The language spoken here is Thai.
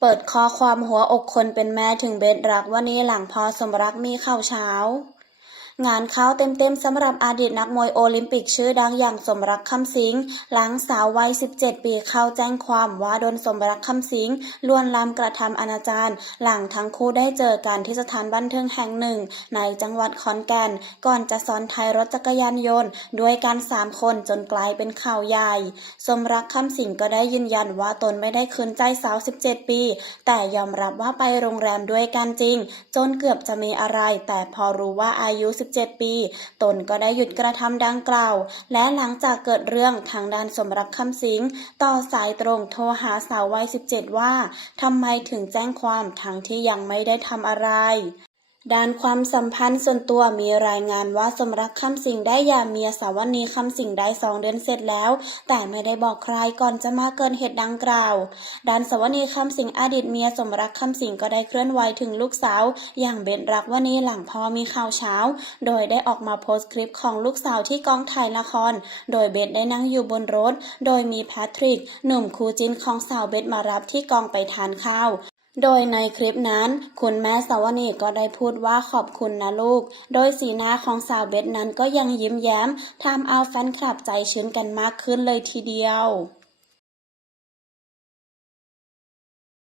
เปิดข้อความหัวอกคนเป็นแม่ถึงเบสรักวันนี้หลังพอสมรักมีข่าวเช้า งานเข้าเต็มๆสำหรับอดีตนักมวยโอลิมปิกชื่อดังอย่างสมรักคำสิงหลังสาววัย 17 ปีเข้าแจ้งความว่าโดนสมรักคำสิงลวนลามกระทำอนาจารหลังทั้งคู่ได้เจอกันที่สถานบันเทิงแห่งหนึ่ง ในจังหวัดขอนแก่น ก่อนจะซ้อนท้ายรถจักรยานยนต์ ด้วยกันสามคนจนกลายเป็นข่าวใหญ่ สมรักคำสิงก็ได้ยืนยันว่าตนไม่ได้คืนใจสาว 17 ปี แต่ยอมรับว่าไปโรงแรมด้วยกันจริง จนเกือบจะมีอะไร แต่พอรู้ว่าอายุ17 ปี ตนก็ได้หยุดกระทำดังกล่าว และหลังจากเกิดเรื่องทางด้านสมรักคำสิงต่อสายตรงโทรหาสาววัย 17 ว่าทำไมถึงแจ้งความทั้งที่ยังไม่ได้ทำอะไร ด้านความสัมพันธ์ส่วนตัวมีรายงานว่าสมรักคำสิงได้หย่าเมียสาวนีคำสิงได้สองเดือนเสร็จแล้ว แต่ไม่ได้บอกใครก่อนจะมาเกินเหตุดังกล่าวด้านสาวนีคำสิงอดีตเมียสมรักคำสิงก็ได้เคลื่อนไหวถึงลูกสาว อย่างเบนรักวนีหลังพอมีข่าวเช้า โดยได้ออกมาโพสต์คลิปของลูกสาวที่กองถ่ายละคร โดยเบนได้นั่งอยู่บนรถ โดยมีแพทริก หนุ่มคูจิ้นของสาวเบนมารับที่กองไปทานข้าว โดยในคลิปนั้น คุณแม่สาวนีก็ได้พูดว่าขอบคุณนะลูก โดยสีหน้าของสาวเบสนั้นก็ยังยิ้มแย้มทำเอาแฟนคลับใจชื้นกันมากขึ้นเลยทีเดียว